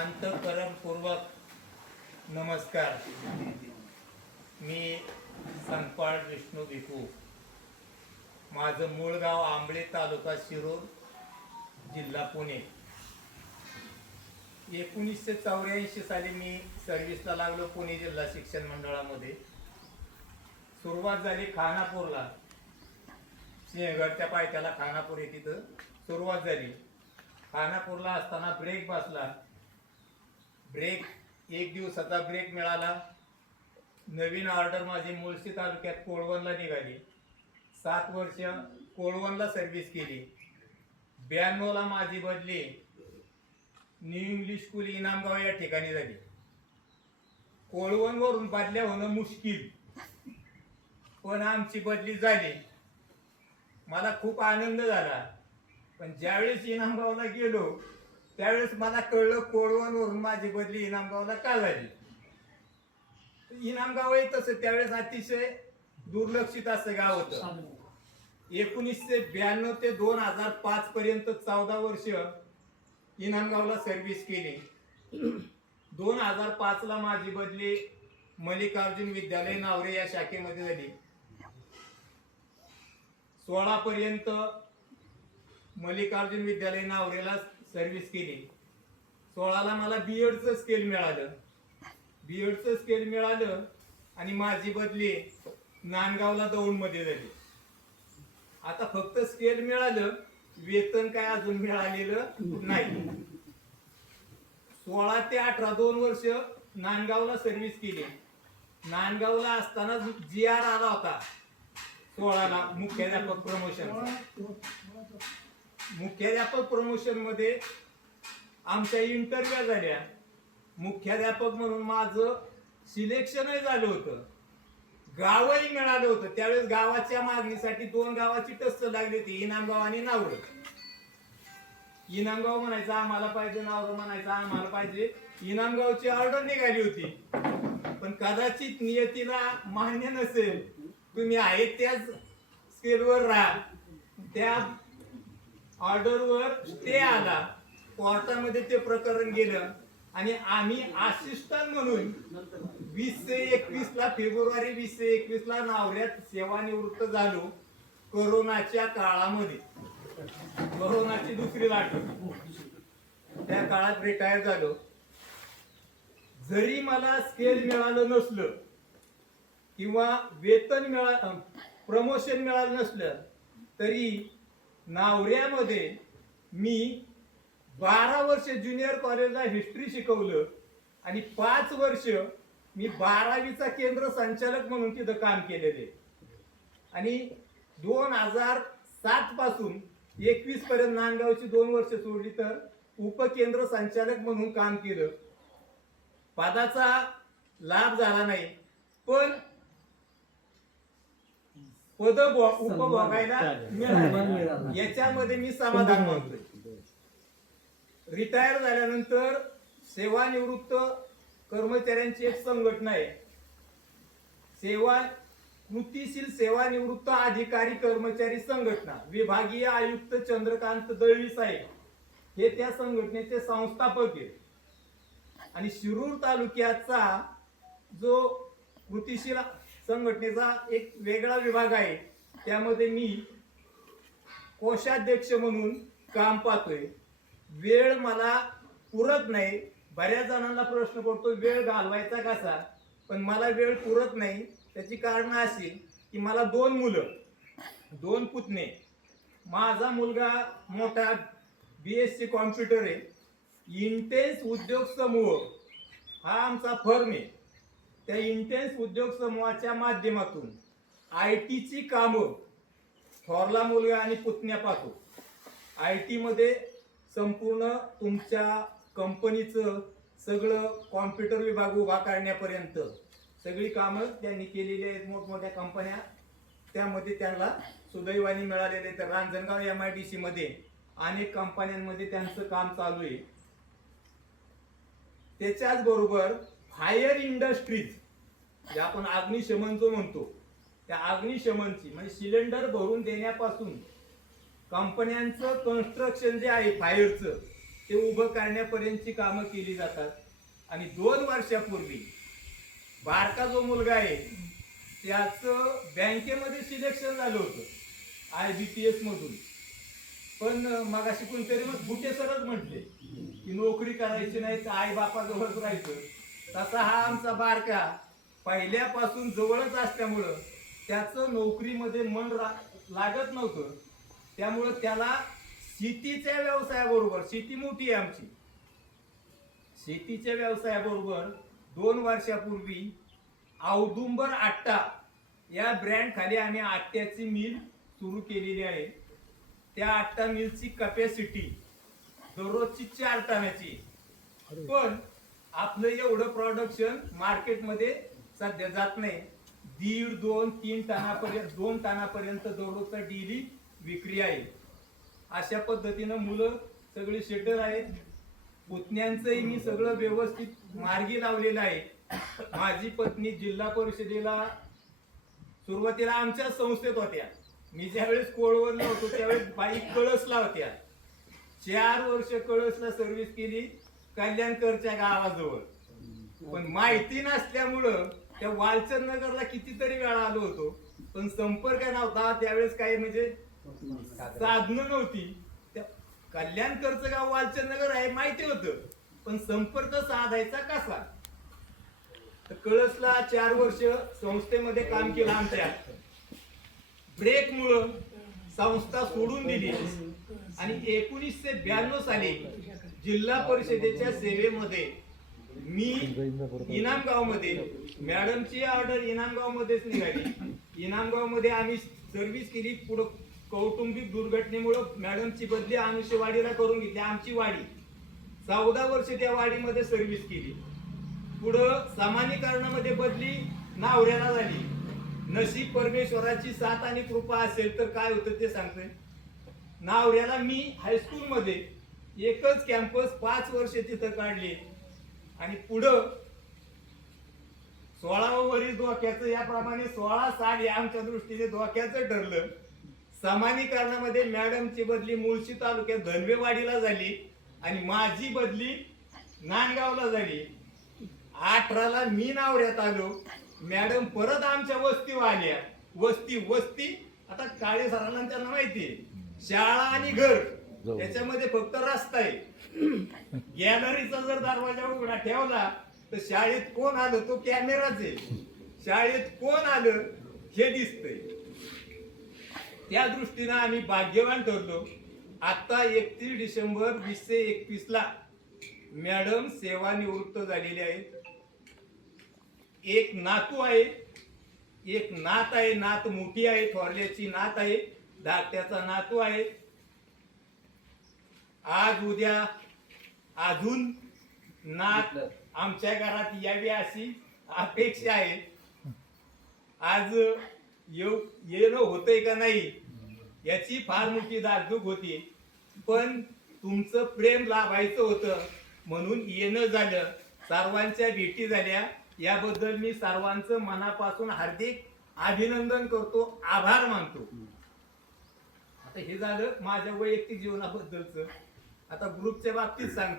अंतःकरणपूर्वक नमस्कार. मी संपाळ विष्णू भिकू. माझं मूळ गाव आंबळे, तालुका शिरूर, जिल्हा पुणे. 1984 साली मी सर्व्हिसला लागलो पुणे जिल्हा शिक्षण मंडळामध्ये. सुरुवात झाली खानापूरला, सिंहगडच्या पायथ्याला खानापूर आहे, तिथं सुरुवात झाली. खानापूरला असताना ब्रेक बसला. एक दिवसाचा ब्रेक मिळाला. नवीन ऑर्डर माझी मुळशी तालुक्यात कोळवणला निघाली. 7 वर्ष कोळवणला सर्व्हिस केली. 92ला माझी बदली न्यू इंग्लिश स्कूल इनामगाव या ठिकाणी झाली. कोळवणवरून बदल्या होणं मुश्किल, पण आमची बदली झाली. मला खूप आनंद झाला. पण ज्यावेळेस इनामगावला गेलो त्यावेळेस मला कळलं कोळवणवरून माझी बदली इनामगावला का झाली. इनामगाव आहे तसं त्यावेळेस अतिशय दुर्लक्षित असं गाव होतं. 1992 ते 2005 पर्यंत 14 वर्ष इनामगावला सर्व्हिस केली. 2005 ला माझी बदली मल्लिकार्जुन विद्यालय नावरे या शाखेमध्ये झाली. 16 पर्यंत मल्लिकार्जुन विद्यालय नावरेला सर्व्हिस केली. 16ला मला बीएडचं स्केल मिळालं आणि माझी बदली नांदगावला दौंडमध्ये झाली. आता फक्त स्केल मिळालं, वेतन काय अजून मिळालेलं नाही. 16 ते 18 2 वर्ष नांदगावला सर्व्हिस केली. नांदगावला असताना GR आला होता 16ला मुख्याध्यापक प्रमोशन मध्ये आमच्या इंटरव्ह्यू झाल्या. मुख्याध्यापक म्हणून माझं सिलेक्शनही झालं होतं, गावही मिळालं होतं. त्यावेळेस गावाच्या मागणीसाठी 2 गावाची टस्स लागली होती, इनामगाव आणि नावरे. इनामगाव म्हणायचं आम्हाला पाहिजे, नावरे म्हणायचं आम्हाला पाहिजे. इनामगावची ऑर्डर निघाली होती, पण कदाचित नियतीला मान्य नसेल, तुम्ही आहेत त्याच स्केलवर राहा. त्या ऑर्डरवर स्टे आला. कोर्टामध्ये ते प्रकरण गेलं आणि आम्ही असिस्टंट म्हणून 2021 ला फेब्रुवारी 2021 ला नावऱ्यात सेवानिवृत्त झालो. कोरोनाच्या काळामध्ये, कोरोनाची दुसरी लाट होती, त्या काळात रिटायर झालो. जरी मला स्केल मिळालं नसलं किंवा वेतन प्रमोशन मिळालं नसलं तरी नावऱ्यामध्ये मी 12 वर्ष ज्युनियर कॉलेजला हिस्ट्री शिकवलं आणि 5 वर्ष मी 12वीचा केंद्र संचालक म्हणून तिथं काम केलेले. आणि 2007 पासून 21 पर्यंत नांदगावची 2 वर्ष सोडली तर उपकेंद्र संचालक म्हणून काम केलं. पदाचा लाभ झाला नाही, पण पद उपभोगायला मिळालं, याच्यामध्ये मी समाधान मानतोय. रिटायर झाल्यानंतर सेवानिवृत्त कर्मचाऱ्यांची एक संघटना आहे, कृतीशील सेवानिवृत्त अधिकारी कर्मचारी संघटना. विभागीय आयुक्त चंद्रकांत दळवी साहेब हे त्या संघटनेचे संस्थापक आहेत. आणि शिरूर तालुक्याचा जो कृतीशील संघटनेचा एक वेगळा विभाग आहे, त्यामध्ये मी कोषाध्यक्ष म्हणून काम पाहतोय. वेळ मला पुरत नाही. बऱ्याच जणांना प्रश्न पडतो वेळ घालवायचा कसा, पण मला वेळ पुरत नाही. त्याची कारण अशी की मला 2 मुलं, 2 पुतणे. माझा मुलगा मोठा BSc कॉम्प्युटर आहे. इंटेन्स उद्योग समूह हा आमचा फर्म आहे. त्या इंटेन्स उद्योग समूहाच्या माध्यमातून IT ची कामं थोरला मुलगा आणि पुतण्या पाहतो. IT मध्ये संपूर्ण तुमच्या कंपनीचं सगळं कॉम्प्युटर विभाग उभा करण्यापर्यंत सगळी कामं त्यांनी केलेली आहेत. मोठमोठ्या कंपन्या त्यामध्ये त्यांना सुदैवाने मिळालेले. तर रांजणगाव MIDC मध्ये अनेक कंपन्यांमध्ये त्यांचं काम चालू आहे. त्याच्याच बरोबर फायर इंडस्ट्रीज, जे आपण अग्निशमन जो म्हणतो, त्या अग्निशमनची म्हणजे सिलेंडर भरून देण्यापासून कंपन्यांचं कन्स्ट्रक्शन जे आहे फायरचं, ते उभं करण्यापर्यंतची कामं केली जातात. आणि 2 वर्षापूर्वी बारका जो मुलगा आहे त्याचं बँकेमध्ये सिलेक्शन झालं होतं IBPS मधून. पण मगाशी कोणतरी मग बुटे सरच म्हटले की नोकरी करायची नाही तर आई बापाजवळच राहायचं. तसा हा आमचा बारका पहिल्यापासून जवळच असल्यामुळं त्याचं नोकरीमध्ये मन लागत नव्हतं. त्यामुळं त्याला शेतीच्या व्यवसायाबरोबर, शेती मोठी आहे आमची, शेतीच्या व्यवसायाबरोबर 2 वर्षापूर्वी औदुंबर आट्टा या ब्रँड खाली आम्ही आट्ट्याची मिल सुरू केलेली आहे. त्या आट्टा मिलची कपॅसिटी दररोजची 4 टनाची. पण आपलं एवढं प्रोडक्शन मार्केटमध्ये सध्या जात नाही. 1.5, 2, 3 टनापर्यंत 2 टनापर्यंत दररोजचा डेली विक्री आहे. अशा पद्धतीनं मुलं सगळी सेटल आहेत. पुतण्यांचंही मी सगळं व्यवस्थित मार्गी लावलेलं आहे. माझी पत्नी जिल्हा परिषदेला सुरुवातीला आमच्या संस्थेत होत्या. मी ज्यावेळेस कोळवरला होतो त्यावेळेस बाई कळसला होत्या. 4 वर्ष कळसला सर्व्हिस केली कल्याणकरच्या गावाजवळ. पण माहिती नसल्यामुळं त्या वालचंद नगरला कितीतरी वेळा आलो होतो, पण संपर्क नव्हता त्यावेळेस. काही म्हणजे साधनं नव्हती. त्या कल्याणकरचं गाव वालचंद नगर आहे माहिती होतं, पण संपर्क साधायचा कसा. तर कळसला 4 वर्ष संस्थेमध्ये काम केलं. आमच्या ब्रेक मुळे संस्था सोडून दिली आणि 1992 साली जिल्हा परिषदेच्या सेवेमध्ये मी इनामगाव मध्ये, मॅडमची ऑर्डर इनामगाव मध्येच निघाली. इनामगाव मध्ये आम्ही सर्व्हिस केली. पुढे कौटुंबिक दुर्घटनेमुळे मॅडमची बदली अनुषवाडीला करून घेतली. आमची वाडी 14 वर्ष त्या वाडीमध्ये सर्व्हिस केली. पुढं सामान्यीकरणामध्ये बदली नावऱ्याला झाली. नशीब परमेश्वराची साथ आणि कृपा असेल तर काय होतं ते सांगतोय. नावऱ्याला मी हायस्कूल मध्ये एकच कॅम्पस 5 वर्ष तिथं काढली. आणि पुढं 16वं वरील धोक्याचं, याप्रमाणे 16 साल हे आमच्या दृष्टीने धोक्याचं ठरलं. सामान्यीकरणामध्ये मॅडमची बदली मुळशी तालुक्यात धनवेवाडीला झाली आणि माझी बदली नांदगावला झाली. 18ला मी नावऱ्यात आलो. मॅडम परत आमच्या वस्तीवर आल्या. वस्ती आता काळे सरांना त्यांना माहितीये, शाळा आणि घर त्याच्यामध्ये फक्त रस्ता आहे. गॅलरीचा जर दरवाजा उघडा ठेवला तर शाळेत कोण आलं तो कॅमेराच आहे. शाळेत कोण आलं हे दिसतंय. त्या दृष्टीनं आम्ही भाग्यवान ठरलो. आता 31 डिसेंबर 2021ला मॅडम सेवानिवृत्त झालेले आहेत. एक नातू आहे, एक नात आहे. नात मोठी आहे, थोरल्याची नात आहे, धाकट्याचा नातू आहे. आज उद्या अजून नात आमच्या घरात यावी अशी अपेक्षा आहे. आज येणं होतंय का नाही याची फार मोठी धाकधूक होती, पण तुमचं प्रेम लाभायचं होतं म्हणून येणं झालं. सर्वांच्या भेटी झाल्या. याबद्दल मी सर्वांचं मनापासून हार्दिक अभिनंदन करतो, आभार मानतो. आता हे झालं माझ्या वैयक्तिक जीवनाबद्दलचं. आता ग्रुपच्या बाबतीत सांगतो.